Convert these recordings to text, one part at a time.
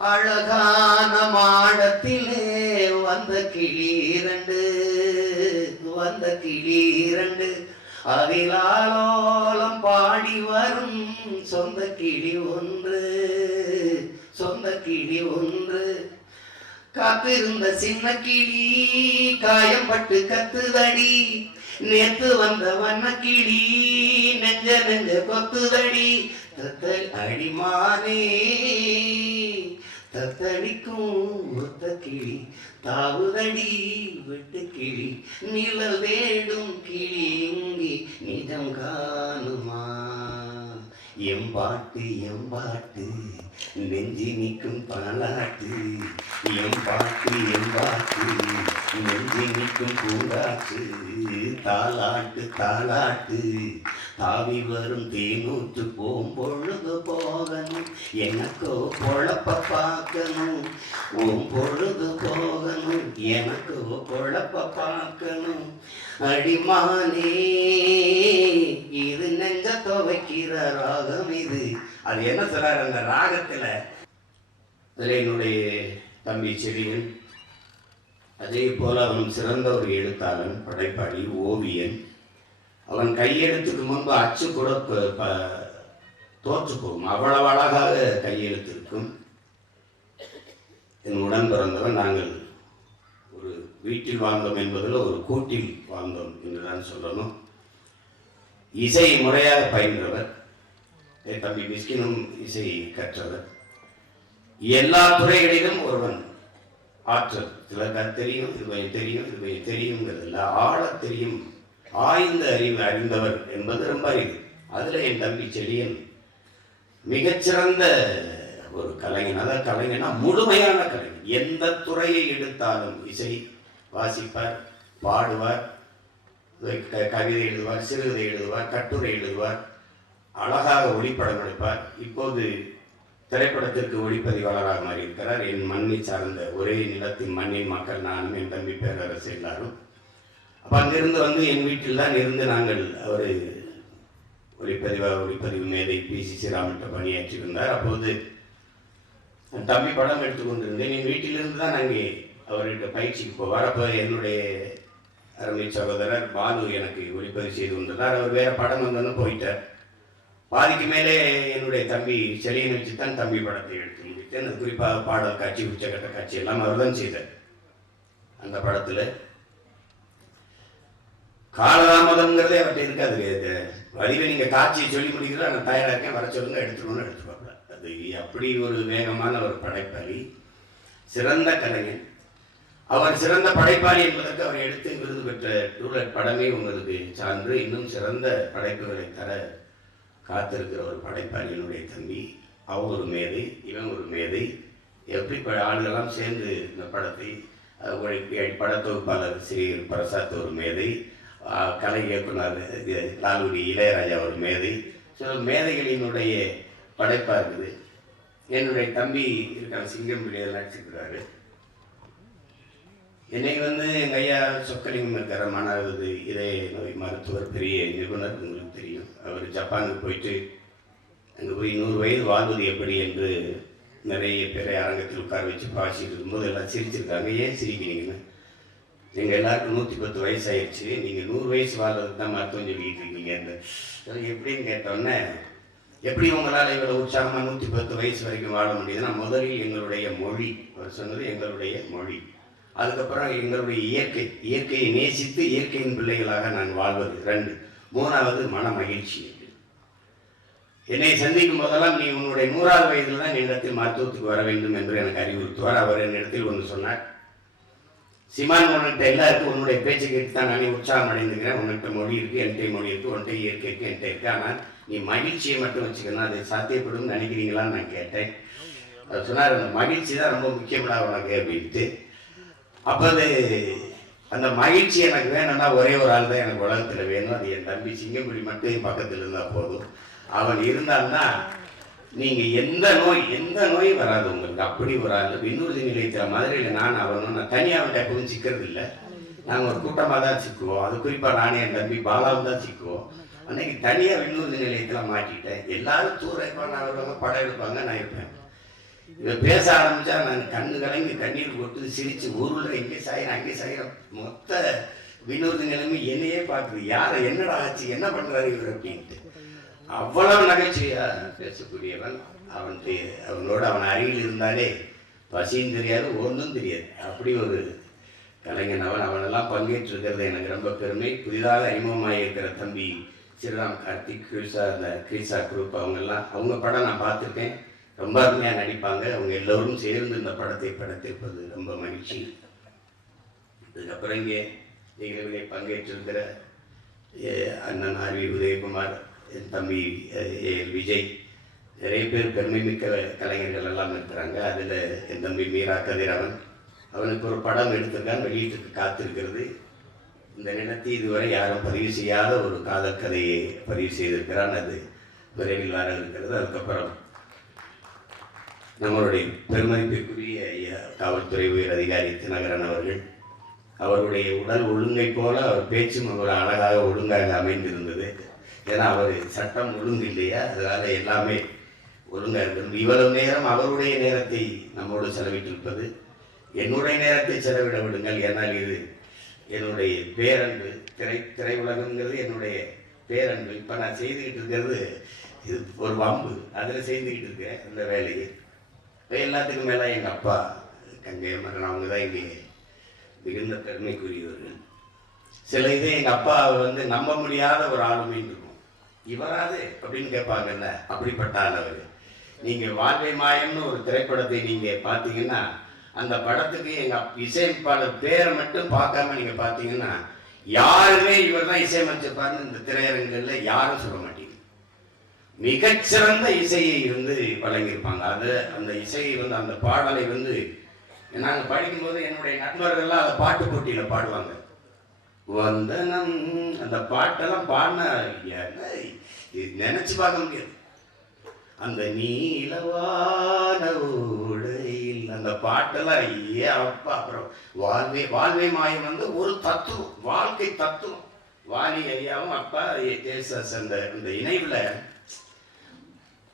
அழகான மாடத்திலே வந்த கிளீரண்டு அதிலாலோலம் பாடி வரும் சொந்த கிளி ஒன்று காத்திருந்த சின்ன கிளி காயம்பட்டு கத்துதடி நேத்து வந்த வண்ண கிளி நெஞ்ச கொத்துதடி தத்தல் அடிமானே தத்தடிக்கும் ஒத்த கிளி தாவுதடி வெட்டு கிளி நிழல் வேடும் கிளி இங்கே நிஜம் காணுமா எம்பாட்டு நெஞ்சி நிற்கும் பாலாட்டு எம்பாட்டு நெஞ்சி நிற்கும் பூங்காட்டு தாலாட்டு தாவி வரும் தேனூற்று பொழுது போகணும் எனக்கோ பொழப்ப பார்க்கணும் பொழுது போகணும் எனக்கோ பொழப்ப பார்க்கணும் அடிமானே இது நெஞ்ச துவைக்கிற ராகம் இது. அது என்ன சொல்றாரு அந்த ராகத்துல? அதில் என்னுடைய தம்பி செடியன், அதே போல அவன் சிறந்த ஒரு எழுத்தாளன், படைப்பாளி, ஓவியன். அவன் கையெழுத்துக்கு முன்பு அச்சு கூட தோற்று போகும், அவ்வளவு அழகாக கையெழுத்து இருக்கும். என் உடன் பிறந்தவன். நாங்கள் ஒரு வீட்டில் வாழ்ந்தோம் என்பதில் ஒரு கூட்டில் வாழ்ந்தோம் என்றுதான் சொல்லணும். இசை முறையாக பயின்றவர். என் தம்பி மிஸ்கினும் இசை கற்றவர். எல்லா துறைகளிலும் ஒருவன் ஆற்றல். சிலருக்கு தெரியும், இது தெரியுங்கிறதில்ல, ஆழ தெரியும், ஆய்ந்த அறிந்தவர் என்பது ரொம்ப அறிவு. அதுல என் தம்பி செடியன் மிகச்சிறந்த ஒரு கலைஞன். அதாவது கலைஞனா முழுமையான கலைஞன். எந்த துறையை எடுத்தாலும் இசை வாசிப்பார், பாடுவார், கவிதை எழுதுவார், சிறுகதை எழுதுவார், கட்டுரை எழுதுவார், அழகாக ஒளிப்படம் எடுப்பார். இப்போது திரைப்படத்திற்கு ஒளிப்பதிவாளராக மாறி இருக்கிறார். என் மண்ணை சார்ந்த ஒரே நிலத்தின் மண்ணின் மக்கள் நானும் என் தம்பி பேரரசு எல்லாரும். அப்போ அங்கிருந்து வந்து என் வீட்டில் தான் இருந்து நாங்கள் அவர் ஒளிப்பதிவு மேதை பிசி ஸ்ரீராமன்ட்ட பணியாற்றி இருந்தார். அப்போது தம்பி படம் எடுத்துக்கொண்டிருந்தேன். என் வீட்டிலிருந்து தான் அங்கே அவர்கிட்ட பயிற்சிக்கு போவார். அப்போ என்னுடைய அருமை சகோதரர் பாலு எனக்கு ஒளிப்பதிவு செய்து கொண்டிருந்தார். அவர் வேறு படம் வந்தோன்னு போயிட்டார். பாதிக்கு மேலே என்னுடைய தம்பி செலியனை வச்சு தான் தம்பி படத்தை எடுத்து முடித்தேன். அது குறிப்பாக பாடல் காட்சி, உச்சக்கட்ட காட்சி எல்லாம் அவர் தான் செய்தார். அந்த படத்தில் காலதாமதம்ங்கிறதே அவர்கிட்ட இருக்காது. வடிவை நீங்கள் காட்சியை சொல்லி முடிக்கிறதா, நான் தயாராக்கேன், வர சொல்லுங்க, எடுத்துருவோன்னு. அது அப்படி ஒரு வேகமான ஒரு படைப்பாளி, சிறந்த கலைஞன். அவர் சிறந்த படைப்பாளி என்பதற்கு அவர் எடுத்து விருது பெற்ற டூலட் படமே உங்களுக்கு சான்று. இன்னும் சிறந்த படைப்புகளை தர காத்திருக்கிற ஒரு படைப்பாளியினுடைய தம்பி. அவர் ஒரு மேதை, இவன் ஒரு மேதை. எப்படி ஆளுகெல்லாம் சேர்ந்து இந்த படத்தை படத்தொகுப்பாளர் ஸ்ரீ பிரசாத் ஒரு மேதை, கலை இயக்குனர் லால்குடி இளையராஜா ஒரு மேதை. சில மேதைகளினுடைய படைப்பாக இருக்குது. என்னுடைய தம்பி இருக்கிற சிங்கம் பிள்ளைகள் நடிச்சிருக்கிறாரு. என்னை வந்து எங்கள் ஐயா சொக்கலிங்கம் இருக்கிற இதய நோய் மருத்துவர், பெரிய நிபுணர், உங்களுக்கு தெரியும். அவர் ஜப்பானுக்கு போயிட்டு அங்கே போய் 100 வயது வாழ்வது எப்படி என்று நிறைய பேரை அரங்கத்தில் உட்கார வச்சு பாசிட்டு இருக்கும்போது எல்லாம் சிரிச்சிருக்காங்க. ஏன் சிரிக்கிறீங்கன்னு? எங்கள் எல்லாருக்கும் 110 வயசு ஆயிடுச்சு, நீங்கள் 100 வயசு வாழ்றதுக்கு தான் மருத்துவம் சொல்லிக்கிட்டு இருக்கீங்க. எப்படின்னு கேட்டோன்னே, எப்படி உங்களால் இவ்வளோ உற்சாகமாக 110 வயசு வரைக்கும் வாழ முடியுதுன்னா, முதலில் எங்களுடைய மொழி, அவர் சொன்னது எங்களுடைய மொழி. அதுக்கப்புறம் எங்களுடைய இயற்கையை நேசித்து இயற்கையின் பிள்ளைகளாக நான் வாழ்வது 2. 3வது மன மகிழ்ச்சி. என்னை சந்திக்கும் போதெல்லாம், நீ உன்னுடைய 100வது வயதில் தான் என்னிடத்தில் மருத்துவத்துக்கு வர வேண்டும் என்று எனக்கு அறிவுறுத்துவார். அவர் என்னிடத்தில் ஒன்று சொன்னார், சிமான், உன்கிட்ட எல்லாருக்கும் உன்னுடைய பேச்சை கேட்டு தான் நானே உற்சாகம் அடைந்துக்கிறேன். உன்கிட்ட மொழி இருக்குது, என்கிட்ட மொழி இருக்குது, உன்கிட்ட இயற்கை இருக்குது, என்கிட்ட இருக்குது. ஆனால் நீ மகிழ்ச்சியை மட்டும் வச்சுக்கணும், அது சாத்தியப்படும் நினைக்கிறீங்களான்னு நான் கேட்டேன். அவர் சொன்னார், அந்த மகிழ்ச்சி தான் ரொம்ப முக்கியப்படா உனக்கு அப்படின்ட்டு. அப்போ அந்த மகிழ்ச்சி எனக்கு வேணும்னா ஒரே ஒரு ஆள் தான் எனக்கு உலகத்தில் வேணும். அது என் தம்பி சிங்கம்புலி மட்டும் என் பக்கத்தில் இருந்தால் போதும். அவன் இருந்தால்னா நீங்கள் எந்த நோய் வராது உங்களுக்கு. அப்படி ஒரு ஆள் விண்ணூர்தி நிலையத்தில் மதுரையில் நான் அவனும் தனியாக அவன்கிட்ட எப்பவும் சிக்கிறது இல்லை. நாங்கள் ஒரு கூட்டமாக தான் சிக்குவோம். அது குறிப்பாக நானே என் தம்பி பாலாவும் தான் சிக்குவோம். அன்னைக்கு தனியாக விண்ணூர்தி நிலையத்தில் மாட்டிட்டேன். எல்லாரும் தூர இருப்பாங்க, வருவாங்க, படம் எடுப்பாங்க, நான் இருப்பேன். இவன் பேச ஆரம்பிச்சா நான் கண்ணு கலங்கி கண்ணீர் போட்டு சிரிச்சு ஊருல இங்கே சாயிரம் அங்கே சாயிரம் மொத்த வினோத நிலைமை என்னையே பார்க்குது. யாரை என்னடா ஆச்சு, என்ன பண்றாரு இவர் அப்படின்ட்டு. அவ்வளவு நகைச்சுவையா பேசக்கூடியவன். அவனோட அவன் அருகில் இருந்தாலே பசியும் தெரியாது, ஒன்றும் தெரியாது. அப்படி ஒரு கலைஞன் அவனெல்லாம் பங்கேற்றிருக்கிறது எனக்கு ரொம்ப பெருமை. புதிதாக அறிமுகமாக இருக்கிற தம்பி ஸ்ரீராம் கார்த்திக், அந்த கிரிசா குரூப் அவங்க படம் நான் பார்த்துருக்கேன். ரொம்ப அருமையாக நடிப்பாங்க. அவங்க எல்லோரும் சேர்ந்து இந்த படத்தை படைத்திருப்பது ரொம்ப மகிழ்ச்சி. இதுக்கப்புறம் இங்கே நிகழ்விலே பங்கேற்றிருக்கிற அண்ணன் ஆர்வி உதயகுமார், என் தம்பி ஏஎல் விஜய், நிறைய பேர் பெருமைமிக்க கலைஞர்கள் எல்லாம் இருக்கிறாங்க. அதில் என் தம்பி மீரா கதிரவன், அவனுக்கு ஒரு படம் எடுத்திருக்கான், வெளியீட்டுக்கு காத்திருக்கிறது. இந்த நிலத்தை இதுவரை யாரும் பதிவு செய்யாத ஒரு காதல் கதையை பதிவு செய்திருக்கிறான். அது விரைவில் வர இருக்கிறது. அதுக்கப்புறம் நம்மளுடைய பெருமதிப்பிற்குரிய காவல்துறை உயர் அதிகாரி தினகரன் அவர்கள், அவருடைய உடல் ஒழுங்கை போல அவர் பேச்சும் ஒரு அழகாக ஒழுங்காக அமைந்திருந்தது. ஏன்னா அவர் சட்டம் ஒழுங்கு இல்லையா, அதனால் எல்லாமே ஒழுங்காக இருக்கிறது. இவ்வளவு நேரம் அவருடைய நேரத்தை நம்மோடு செலவிட்டிருப்பது, என்னுடைய நேரத்தை செலவிட விடுங்கள். ஏன்னால் இது என்னுடைய பேரன்பு. திரையுலகங்கிறது என்னுடைய பேரன்பு. இப்போ நான் செய்துக்கிட்டு இருக்கிறது இது ஒரு வம்பு, அதில் செய்துக்கிட்டு இருக்கேன் அந்த வேலையை. இப்போ எல்லாத்துக்கும் மேலே எங்கள் அப்பா கங்கை மகன், அவங்க தான் இங்கே மிகுந்த பெருமைக்குரியவர்கள். சில இதே எங்கள் அப்பா நம்ப முடியாத ஒரு ஆளுமைன்னு இருக்கும். இவராது அப்படின்னு கேட்பாங்கல்ல, அப்படிப்பட்ட ஆளவர். நீங்கள் வாழ்வை மாயம்னு ஒரு திரைப்படத்தை நீங்கள் பார்த்தீங்கன்னா, அந்த படத்துக்கு எங்கள் இசையமைப்பாளர் பேரை மட்டும் பார்க்காம நீங்கள் பார்த்தீங்கன்னா, யாருமே இவர் தான் இசையமைச்சிருப்பாருன்னு இந்த திரையரங்குகளில் யாரும் சொல்ல மாட்டீங்க. மிகச்சிறந்த இசையை வழங்கியிருப்பாங்க. அது அந்த இசையை அந்த பாடலை நாங்கள் படிக்கும்போது என்னுடைய நண்பர்கள்லாம் அதை பாட்டு போட்டியில் பாடுவாங்க. வந்தனம் அந்த பாட்டெல்லாம் பாடின நினைச்சு பார்க்க முடியாது. அந்த நீலவான உடையில் அந்த பாட்டெல்லாம் அப்பா. அப்புறம் வாழ்வே மாயம் ஒரு தத்துவம், வாழ்க்கை தத்துவம். வாலி ஐயாவும் அப்பா தேசஸ் அந்த இணைவுல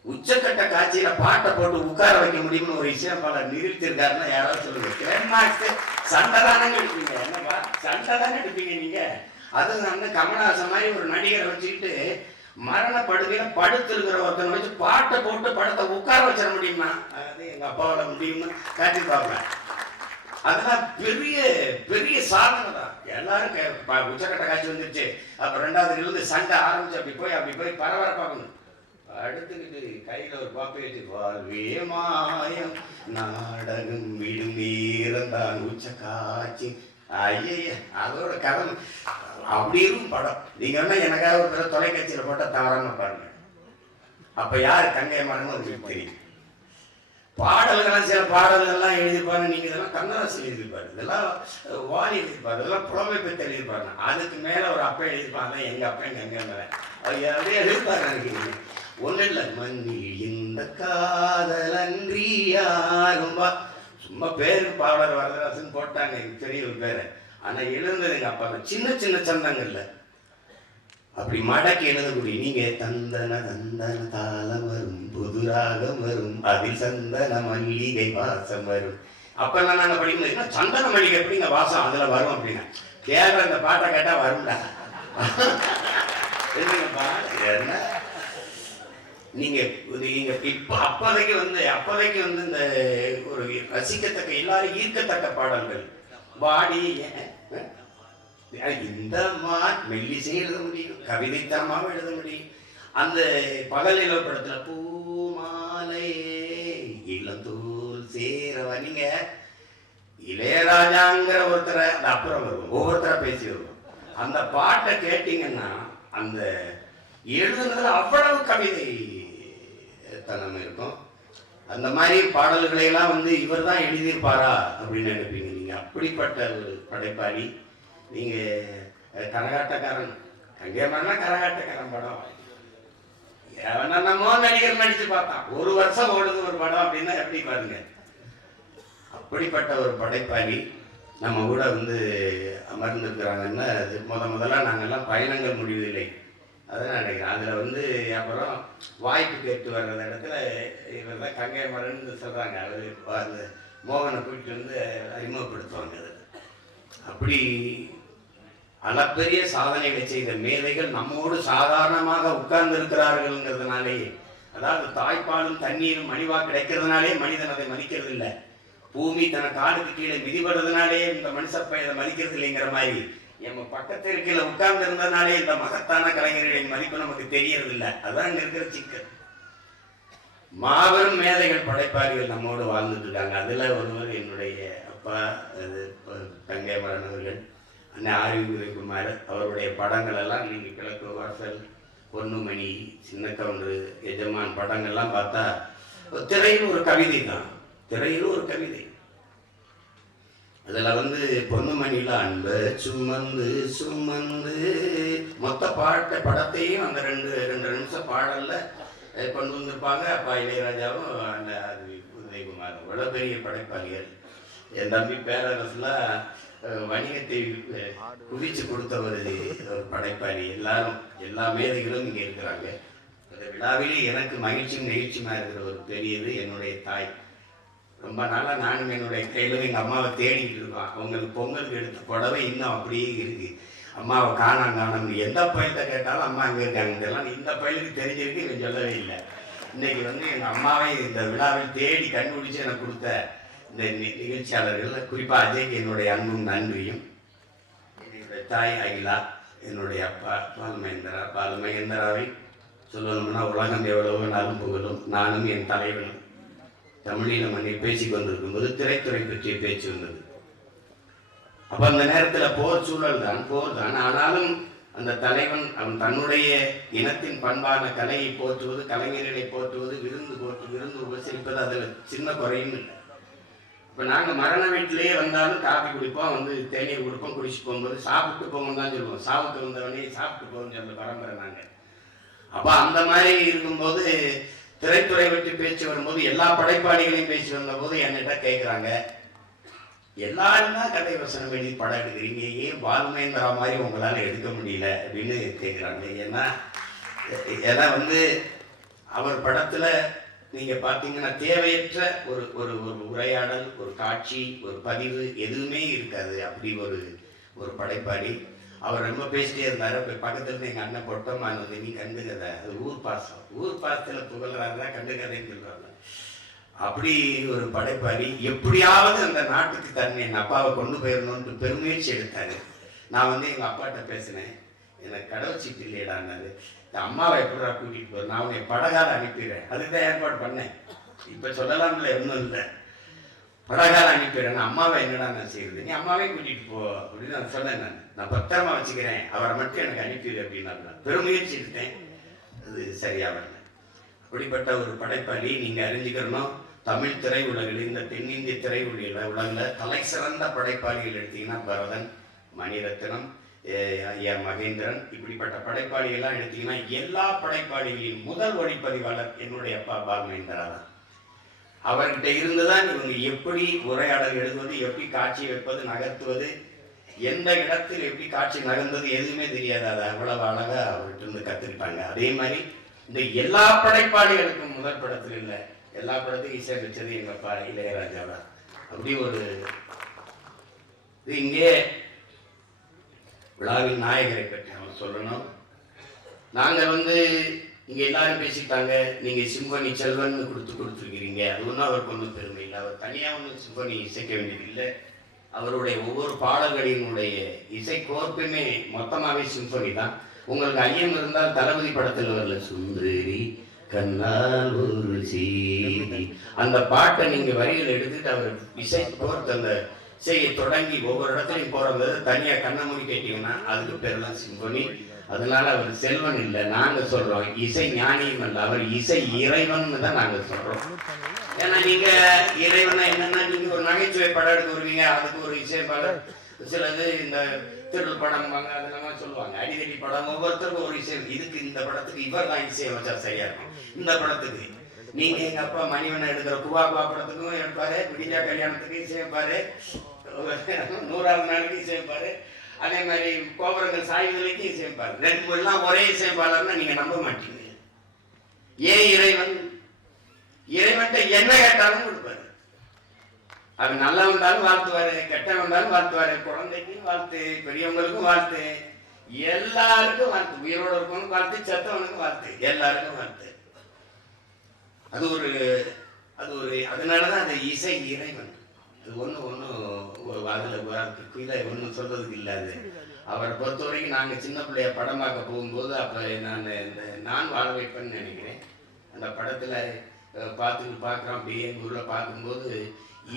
உச்சக்கட்ட காட்சியில பாட்டை போட்டு உட்கார வைக்க முடியும்னு ஒரு இசையமைப்பாளர் நிரூபித்திருக்காருன்னா யாராவது சொல்லுங்க. சண்டை தானே எடுப்பீங்க, என்னப்பா சண்டை தானே எடுப்பீங்க நீங்க. அது கமலஹாசன் மாதிரி ஒரு நடிகரை வச்சுக்கிட்டு மரணப்படுகையில படுத்திருக்கிற ஒருத்தனை வச்சு பாட்டை போட்டு படத்தை உட்கார வச்சிட முடியுமா? அது எங்க அப்பாவோட முடியும்னு காட்டி பார்ப்பேன். அதெல்லாம் பெரிய பெரிய சாதனை தான். எல்லாரும் உச்சக்கட்ட காட்சி வந்துருச்சு, அப்புறம் ரெண்டாவது சண்டை ஆரம்பிச்சு அப்படி போய் பரபரப்பாகணும். அடுத்துக்கிட்டு கையில ஒரு பாப்பை வச்சு வாழ்வே மாயம் நாடகம் விடும் வீரந்தான் உச்ச காட்சி. ஐய அதோட கதை அப்படி இருக்கும் படம். நீங்க எனக்காக ஒரு தொலைக்காட்சியில போட்டா தவறாம பாருங்க. அப்ப யாரு கங்கை மரம்னு உங்களுக்கு தெரியும். பாடல்கள்லாம் சில பாடல்கள்லாம் எழுதியிருப்பாரு. நீங்க இதெல்லாம் கண்ணதாசன் எழுதியிருப்பாரு, இதெல்லாம் வாலி எழுதியிருப்பாரு, இதெல்லாம் புலமை பெற்று எழுதியிருப்பாரு. அதுக்கு மேல ஒரு அப்பா எழுதியிருப்பாங்க, எங்க அப்பா கங்கை மரம் அப்படியே எழுதிப்பாரு. எனக்கு ஒன்றும் இல்லை, மண்ணில் இந்த காதல் அன்றி யாரும்பா. சும்மா பேருக்கு பாவலர் வரதராசன் போட்டாங்க, எனக்கு தெரிய ஒரு பேரை. ஆனால் எழுந்தது எங்கள் அப்பா தான். சின்ன சின்ன சந்தங்கள்ல அப்படி மடக்கி எழுதக்கூடிய நீங்க தந்தன தந்தன தாளம் வரும், புதுராகம் வரும், அதில் சந்தன மல்லிகை வாசம் வரும். அப்பெல்லாம் நாங்கள் படிக்கும்போது சந்தன மல்லிகை எப்படிங்க வாசம் அதுல வரும் அப்படின்னா, கேட்குற அந்த பாட்டை கேட்டா வரும்டா. என்ன நீங்க இப்ப அப்போதைக்கு அப்போதைக்கு இந்த ஒரு ரசிக்கத்தக்க எல்லாரும் ஈர்க்கத்தக்க பாடல்கள் பாடி இந்த மெல்லிசை எழுத முடியும், கவிதைத்தனமாக எழுத முடியும். அந்த பகல் நிலவு படத்துல பூமாலை இளந்தூர் சேரவா, நீங்க இளையராஜாங்கிற ஒருத்தரை அப்புறம் வருவோம், ஒவ்வொருத்தரா பேசி வருவோம். அந்த பாட்டை கேட்டீங்கன்னா அந்த எழுதுனதுல அவ்வளவு கவிதை தனம் இருக்கும். அந்த மாதிரி பாடல்களை எல்லாம் இவர் தான் எழுதியிருப்பாரா அப்படின்னு நினைப்பீங்க நீங்க. அப்படிப்பட்ட ஒரு படைப்பாளி நீங்க. கரகாட்டக்காரன் கங்கை மரம்னா கரகாட்டக்காரன் படம் என்னமோ நடிகர் நடிச்சு பார்த்தான், ஒரு வருஷம் ஓடுது ஒரு படம் அப்படின்னா எப்படி பாருங்க. அப்படிப்பட்ட ஒரு படைப்பாளி நம்ம கூட அமர்ந்திருக்கிறாங்கன்னா, முதல்ல நாங்கெல்லாம் பயணங்கள் முடிவதில்லை அதான் நினைக்கிறேன். அதில் வந்து அப்புறம் வாய்ப்பு கேட்டு வர்ற இடத்துல இவர் தான் கங்கை மரன்னு சொல்கிறாங்க. அவர் அந்த மோகனை கூட்டிட்டு வந்து அறிமுகப்படுத்துவாங்க. அதில் அப்படி அளப்பெரிய சாதனைகளை செய்த மேதைகள் நம்மோடு சாதாரணமாக உட்கார்ந்து இருக்கிறார்கள்ங்கிறதுனாலே, அதாவது தாய்ப்பாலும் தண்ணீரும் மலிவா கிடைக்கிறதுனாலே மனிதன் அதை மதிக்கிறது இல்லை. பூமி தன காலுக்கு கீழே மிதிப்படுறதுனாலே இந்த மனுஷப்ப இதை மதிக்கிறது இல்லைங்கிற மாதிரி நம்ம பக்கத்து கீழே உட்கார்ந்து இருந்ததுனாலே இந்த மகத்தான கலைஞர்களின் மதிப்பு நமக்கு தெரியறது இல்லை. அதான் இருக்கிற சிக்கல். மாபெரும் மேதைகள் படைப்பாளிகள் நம்மோடு வாழ்ந்துட்டு இருக்காங்க. அதுல ஒருவர் என்னுடைய அப்பா தங்கை மரன் அவர்கள், அண்ணன் ஆர்வி அவருடைய படங்கள் எல்லாம் நீங்க கிழக்கு வாசல், பொன்னுமணி, சின்ன கவுண்டரு, எஜமான் படங்கள்லாம் பார்த்தா திரையில் ஒரு கவிதை தான். திரையில் ஒரு கவிதை. அதுல வந்து பொன்னுமணியில அன்ப சுமந்து சுமந்து மொத்த படத்தையும் அந்த ரெண்டு நிமிஷம் பாடல்ல கொண்டு வந்திருப்பாங்க. அப்பா இளையராஜாவும் அந்த உதயகுமாரும் இவ்வளோ பெரிய படைப்பாளிகள். என் தம்பி பேரரசுலாம் வணிகத்தை குவிச்சு கொடுத்த ஒரு படைப்பாளி. எல்லா மேதைகளும் இங்கே இருக்கிறாங்க. அந்த விழாவிலே எனக்கு மகிழ்ச்சியும் நெகிழ்ச்சியுமா இருக்கிற ஒரு பெரியது என்னுடைய தாய். ரொம்ப நாளாக நானும் என்னுடைய கையிலும் எங்கள் அம்மாவை தேடிக்கிட்டு இருக்கோம். அவங்களுக்கு பொங்கலுக்கு எடுத்த புடவை இன்னும் அப்படியே இருக்கு. அம்மாவை காணாம் எந்த பயில்கிட்ட கேட்டாலும் அம்மா அங்கே இருக்காங்க. இந்த பயிலுக்கு தெரிஞ்சிருக்கு, இவன் சொல்லவே இல்லை. இன்னைக்கு வந்து எங்கள் அம்மாவை இந்த விழாவில் தேடி கண்டுபிடிச்சு எனக்கு கொடுத்த இந்த நிகழ்ச்சியாளர்கள், குறிப்பாக அஜய்க்கு என்னுடைய அன்பும் நன்றியும். என்னுடைய தாய் அகிலா, என்னுடைய அப்பா பாலுமகேந்திராவை சொல்லணும்னா உலகம் எவ்வளவோ நாளும் புகழும். நானும் என் தலைவனும் தமிழீழ மண்ணில் பேசி கொண்டிருக்கும்போது திரைத்துறை பற்றிய பேச்சு வந்தது. அப்ப அந்த நேரத்தில் போர் சூழல் தான், போர் தான். ஆனாலும் அந்த தலைவன் அவன் தன்னுடைய இனத்தின் பண்பான கலையை போற்றுவது, கலைஞர்களை போற்றுவது, விருந்து உபசரிப்பது, அதில் சின்ன குறையும் இல்லை. இப்போ நாங்கள் மரண வீட்டிலேயே வந்தாலும் காஃபி குடிப்போம், வந்து தேநீர் கொடுப்போம், குடிச்சு போகும்போது சாப்பிட்டு போங்கன்னு தான் சொல்லுவோம். சாவுக்கு வந்தவனே சாப்பிட்டு போகணும்னு சொல்ல பரம்பரை நாங்கள். அப்போ அந்த மாதிரி இருக்கும்போது திரைத்துறை பற்றி பேச்சு வரும்போது எல்லா படைப்பாளிகளையும் பேசி வந்தபோது என்கிட்ட கேட்குறாங்க, எல்லாரும் தான் கதை வசனம் எழுதி படம் எடுக்கிறீங்க, ஏன் பாலுமகேந்திரா மாதிரி உங்களால் எடுக்க முடியல அப்படின்னு கேட்குறாங்க. ஏன்னா வந்து அவர் படத்தில் நீங்கள் பார்த்தீங்கன்னா தேவையற்ற ஒரு ஒரு உரையாடல், ஒரு காட்சி, ஒரு பதிவு எதுவுமே இருக்காது. அப்படி ஒரு படைப்பாளி. அவர் ரொம்ப பேசிட்டே இருந்தார். இப்போ பக்கத்துல இருந்து எங்கள் அண்ணன் பொட்டம்மான் வந்து நீ கண்டுக்கதை, அது ஊர் பாசத்தில் புகழ்றாருன்னா கண்டுக்கதைன்னு சொல்கிறாங்க. அப்படி ஒரு படைப்பாளி. எப்படியாவது அந்த நாட்டுக்கு தன்னை என் அப்பாவை கொண்டு போயிடணும்னு பெருமுயற்சி எடுத்தாரு. நான் வந்து எங்கள் அப்பாட்ட பேசினேன், எனக்கு கடவுச்சீட்டு இல்லையடான்னாரு. இந்த அம்மாவை எப்படா கூட்டிகிட்டு போகிறேன், நான் உன்னை படகால அனுப்பிடுறேன். அதுதான் ஏற்பாடு பண்ணேன். இப்போ சொல்லலாம்ல, ஒன்றும் இல்லை, படகால அனுப்பிடுறேன். அம்மாவை என்னடா நான் செய்யுது, நீ அம்மாவே கூட்டிகிட்டு போ அப்படின்னு நான் சொன்னேன். நான் பத்திரமா வச்சுக்கிறேன், அவரை மட்டும் எனக்கு அனுப்பிடு அப்படின்னு பெருமுயற்சி எடுத்தேன். அது சரியா வரல. அப்படிப்பட்ட ஒரு படைப்பாளி நீங்கள் அறிஞ்சுக்கிறணும். தமிழ் திரையுலகில், இந்த தென்னிந்திய திரையுலகில் தலை சிறந்த படைப்பாளிகள் எடுத்தீங்கன்னா பரதன், மணிரத்னம், ஐயா மகேந்திரன், இப்படிப்பட்ட படைப்பாளிகள்லாம் எடுத்தீங்கன்னா எல்லா படைப்பாளிகளின் முதல் ஒளிப்பதிவாளர் என்னுடைய அப்பா பாலுமகேந்திரா தான். அவர்கிட்ட இருந்துதான் இவங்க எப்படி உரையாடல் எழுதுவது, எப்படி காட்சி வைப்பது, நகர்த்துவது, எந்த இடத்தில் எப்படி காட்சி நகர்ந்தது எதுவுமே தெரியாது. அதை அவ்வளவு அழகா அவர்கிட்ட இருந்து கத்துக்கிட்டாங்க. அதே மாதிரி இந்த எல்லா படைப்பாளிகளுக்கும் முதல் படத்தில் இல்லை, எல்லா படத்துக்கும் இசை வச்சது எங்க அப்பா இளையராஜா தான். அப்படி ஒரு இது. இங்கே விழாவின் நாயகரை பற்றி அவன் சொல்லணும். நாங்கள் வந்து இங்கே எல்லாரும் பேசிட்டாங்க, நீங்கள் சிம்பனி செல்வன் கொடுத்துருக்கிறீங்க. அது ஒன்றும் அவருக்கு ஒன்றும் பெருமை இல்லை. அவர் தனியாக ஒன்றும் சிம்பனி இசைக்க வேண்டியது இல்லை. அவருடைய ஒவ்வொரு பாடல்களினுடைய இசை கோர்ப்புமே மொத்தமாகவே சிம்பனி தான். உங்களுக்கு ஐயம் இருந்தால் தளபதி படத்தில் வரல, சுந்தரி கண்ணால் ஒரு சீதி, அந்த பாட்டை நீங்கள் வரிகள் எடுத்துட்டு அவர் இசை கோர்த்து அந்த இசையை தொடங்கி ஒவ்வொரு இடத்துலையும் போகிறது தனியாக கண்ணை மூடி கேட்டீங்கன்னா அதுக்கு பேரெல்லாம் சிம்பனி. அதனால அவர் செல்வன் இல்லை, நாங்கள் சொல்கிறோம் இசை ஞானியும் இல்லை, அவர் இசை இறைவன் தான் நாங்கள் சொல்கிறோம். ஏன்னா நீங்கள் இறைவனா என்னன்னா, நீங்கள் ஒரு நகைச்சுவை படம் எடுக்க வருவீங்க, அதுக்கு ஒரு இசை பாடல், சிலது இந்த திருள் படம் வாங்க அதெல்லாம் சொல்லுவாங்க, அடிக்கடி படம், ஒவ்வொருத்தருக்கும் ஒரு இசை. இதுக்கு இந்த படத்துக்கு இவர் தான் இசையை வச்சா சரியா இருக்கும். இந்த படத்துக்கு நீங்க எங்க அப்பா மணிவனை எடுக்கிற குவா படத்துக்கும் எடுப்பாரு, விடிஞ்சா கல்யாணத்துக்கு இசையப்பாரு, 100ஆவது நாளுக்கு இசையப்பாரு. அதே மாதிரி கோபுரங்கள் சாய்வுகளுக்கு இசையமைப்பாளர். ரெண்டு பேர்லாம் ஒரே இசையமைப்பாளர்னா நீங்க நம்ப மாட்டீங்க. ஏன் இறைவன் என்ன கேட்டாலும் கொடுப்பாரு. அது நல்லா வந்தாலும் வாழ்த்துவாரு, கெட்ட வந்தாலும் வாழ்த்துவாரு, குழந்தைக்கும் வாழ்த்து, பெரியவங்களுக்கும் வாழ்த்து, எல்லாருக்கும் வாழ்த்து, உயிரோட இருக்கவனுக்கும் வாழ்த்து, செத்தவனுக்கும் வாழ்த்து, எல்லாருக்கும் வாழ்த்து. அது ஒரு அதனாலதான் அந்த இசை இறைவன். அது அதுல ஒன்றும் சொல்றதுக்கு இல்லாது. அவரை பொறுத்த வரைக்கும் நாங்க சின்ன பிள்ளைய படம் பார்க்க போகும்போது அப்ப நான் வாழ வைப்பேன்னு நினைக்கிறேன். அந்த படத்துல பார்க்குறோம் அப்படியே எங்கள் ஊரில் பார்க்கும்போது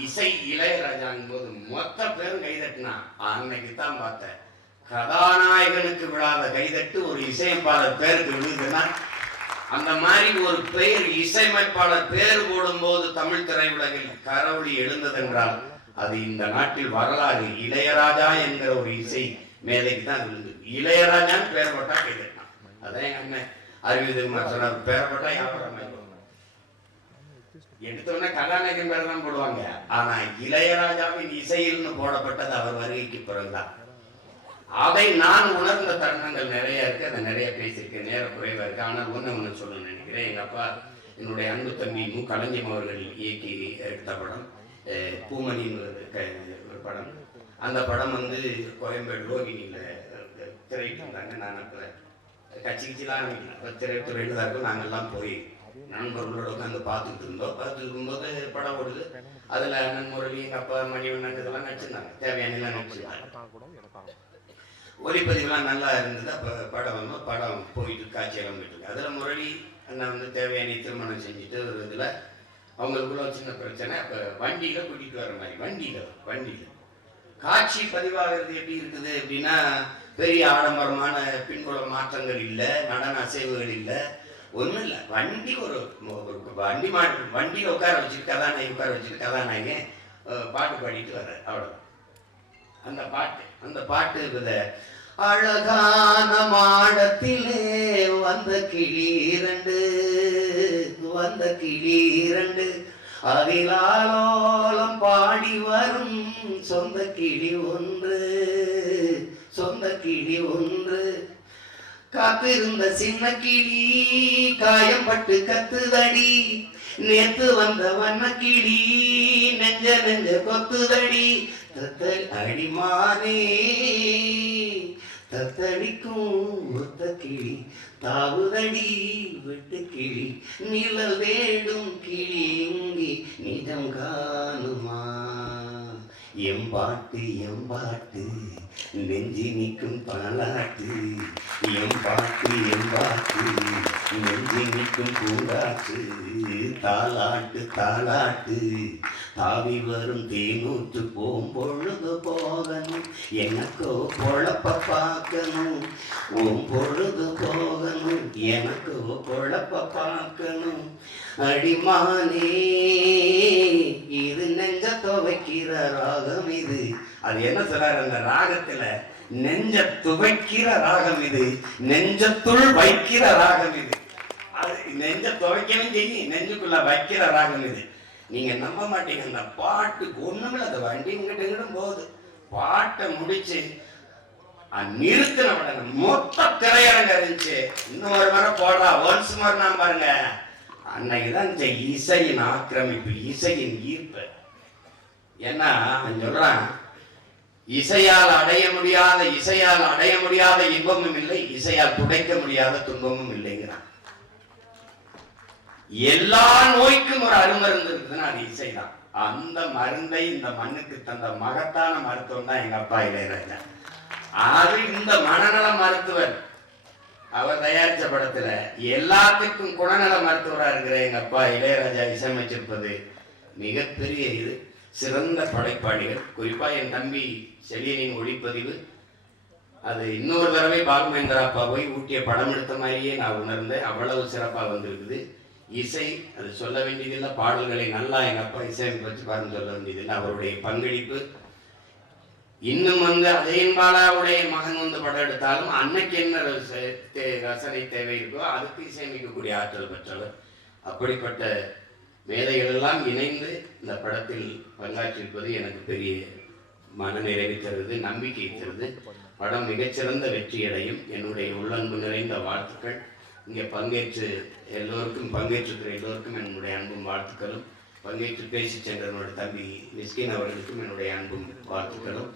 இசை இளையராஜாங்கும் போது மொத்த பேரும் கைதட்டினா. அன்னைக்கு தான் பார்த்தேன் கதாநாயகனுக்கு விழாத கைதட்டு ஒரு இசையமைப்பாளர் பேருக்கு விழுதுன்னா, அந்த மாதிரி ஒரு பெயர் இசையமைப்பாளர் பேர் போடும்போது தமிழ் திரையுலகில் கரவொலி எழுந்ததென்றால் அது இந்த நாட்டில் வரலாறு. இளையராஜா என்கிற ஒரு இசை மேலைக்கு தான் விழுந்து. இளையராஜான்னு பேர் போட்டா கைதட்டினான். அதான் எங்க அண்ணன் அறிவிதகுமார் சொன்னார், பேர் போட்டா வியாபாரம் எடுத்தோடனே கதாநாயகன் பேர் தான் போடுவாங்க. ஆனா இளையராஜாவின் இசையில்னு போடப்பட்டது அவர் வருகைக்கு பிறகுதான். அதை நான் உணர்ந்த தருணங்கள் நிறைய இருக்கு. அதை நிறைய பேசியிருக்கேன், நேர குறைவா இருக்கு. ஆனால் ஒண்ணு சொல்லணும்னு நினைக்கிறேன். எங்க அப்பா என்னுடைய அன்பு தம்பி மு. கலைஞர் அவர்கள் இயக்கி எடுத்த படம் பூமணின்னு ஒரு படம். அந்த படம் கோயம்பேடு ரோகிணியில திரையிட்டு இருந்தாங்க. நான் அப்ப கட்சிலாம் ஆரம்பிக்கல, திரைத்துறையில் தான் இருக்கும். நாங்கெல்லாம் போய் நண்பர்களோட உட்காந்து பார்த்துட்டு இருக்கும்போது படம் ஓடுது. அதுல அண்ணன் முரளி, எங்க அப்பா மணிவண்ணன் இதெல்லாம் நடிச்சிருந்தாங்க, தேவையானலாம் நடிச்சிருந்தாங்க. ஒளிப்பதிவுலாம் நல்லா இருந்தது. அப்போ படம் போயிட்டு காட்சியெல்லாம் போயிட்டு இருக்கு. அதில் முரளி அண்ணன் தேவையான திருமணம் செஞ்சுட்டு ஒரு இதில் அவங்களுக்குள்ள சின்ன பிரச்சனை. அப்போ வண்டியில் கூட்டிகிட்டு வர மாதிரி வண்டியில் காட்சி பதிவாகிறது எப்படி இருக்குது அப்படின்னா, பெரிய ஆடம்பரமான பின்புல மாற்றங்கள் இல்லை, நடன அசைவுகள் இல்லை, ஒன்றும் இல்லை. வண்டி ஒரு வண்டியில் உட்கார வச்சுட்டு கதாநாயகன் பாட்டு பாடிட்டு வர்ற, அவ்வளோ. அந்த பாட்டு இருக்குது. அழகான மாடத்திலே வந்த கிளி இரண்டு அதிலாலோலம் பாடி வரும் சொந்த கிளி ஒன்று காத்திருந்த சின்ன கிளி காயம்பட்டு கத்துதடி, நேத்து வந்த வண்ண கிளி நெஞ்ச கொத்துதடி, அடிமானே தத்தடிக்கும் ஒத்த கிளி தாவுதடி வெட்டு கிளி நிழல் வேடும் கிளி இங்கே நிஜம் காணுமா, எம்பாட்டு நெஞ்சி நிற்கும் பாலாட்டு, எம்பாட்டு நெஞ்சி நிற்கும் பூங்காற்று, தாலாட்டு தாவி வரும் தேனூற்று போம்பொழுது போகணும், எனக்கோ பொழப்ப பார்க்கணும், பொழுது போகணும், எனக்கோ பொழப்ப பார்க்கணும், அடிமானே இது நெஞ்ச துவைக்கிற ராகம் இது. அது என்ன சொல்றாரு அந்த ராகத்துல? நெஞ்ச துவைக்கிற ராகம் இது, நெஞ்சத்துள் வைக்கிற ராகம் இது. அது நெஞ்ச துவைக்கணும் செய்யும், நெஞ்சுக்குள்ள வைக்கிற ராகம் இது. நீங்க நம்ப மாட்டீங்க, அந்த பாட்டுக்கு ஒண்ணுமில்ல. அந்த வண்டி இங்கிட்ட போகுது, பாட்டை முடிச்சு நிறுத்தின உடனே மொத்த திரையரங்க இருந்துச்சு. இன்னொரு முறை போடுறா, ஒன்ஸ் மோர் நான் பாருங்க. அன்னைக்குதான் இந்த இசையின் ஆக்கிரமிப்பு, இசையின் ஈர்ப்பு. ஏன்னா அவன் சொல்றான், இசையால் அடைய முடியாத இன்பமும் இல்லை, இசையால் துடைக்க முடியாத துன்பமும் இல்லைங்கிறான். எல்லா நோய்க்கும் ஒரு அருமருந்து இருக்குதுன்னா அது இசைதான். அந்த மருந்தை இந்த மண்ணுக்கு தந்த மகத்தான மருத்துவம் தான் எங்க அப்பா இளையராஜா. அது இந்த மனநல மருத்துவர். அவர் தயாரிச்ச படத்துல எல்லாத்துக்கும் குணநல மருத்துவராக இருக்கிற எங்க அப்பா இளையராஜா இசையமைச்சிருப்பது மிகப்பெரிய இது. சிறந்த படைப்பாளிகள். குறிப்பா என் தம்பி செழியனின் ஒளிப்பதிவு, அது இன்னொரு தடவை பாலுமேந்திரா அப்பா போய் ஊட்டிய படம் எடுத்த மாதிரியே நான் உணர்ந்தேன். அவ்வளவு சிறப்பாக வந்திருக்குது. இசை அது சொல்ல வேண்டியதில்லை. பாடல்களை நல்லா எங்க அப்பா இசையமைச்சு பாருன்னு சொல்ல வேண்டியதில்லை. அவருடைய பங்களிப்பு இன்னும் அஜயன் பாலாவுடைய மகன் படம் எடுத்தாலும் அன்னைக்கு என்ன ரசனை தேவை இருக்கோ அதுக்கு இசையமைக்கக்கூடிய ஆற்றல் பெற்றவர். அப்படிப்பட்ட மேதைகள் எல்லாம் இணைந்து இந்த படத்தில் பங்காற்றிருப்பது எனக்கு பெரிய மனநிறைவு தருது, நம்பிக்கை தருது. படம் மிகச்சிறந்த வெற்றியடையும் என்னுடைய உள்ளன்பு நிறைந்த வாழ்த்துக்கள். இங்கே பங்கேற்றிருக்கிற எல்லோருக்கும் என்னுடைய அன்பும் வாழ்த்துக்களும். பங்கேற்று பேசி சென்ற என்னுடைய தம்பி மிஸ்கின் அவர்களுக்கும் என்னுடைய அன்பும் வாழ்த்துக்களும்.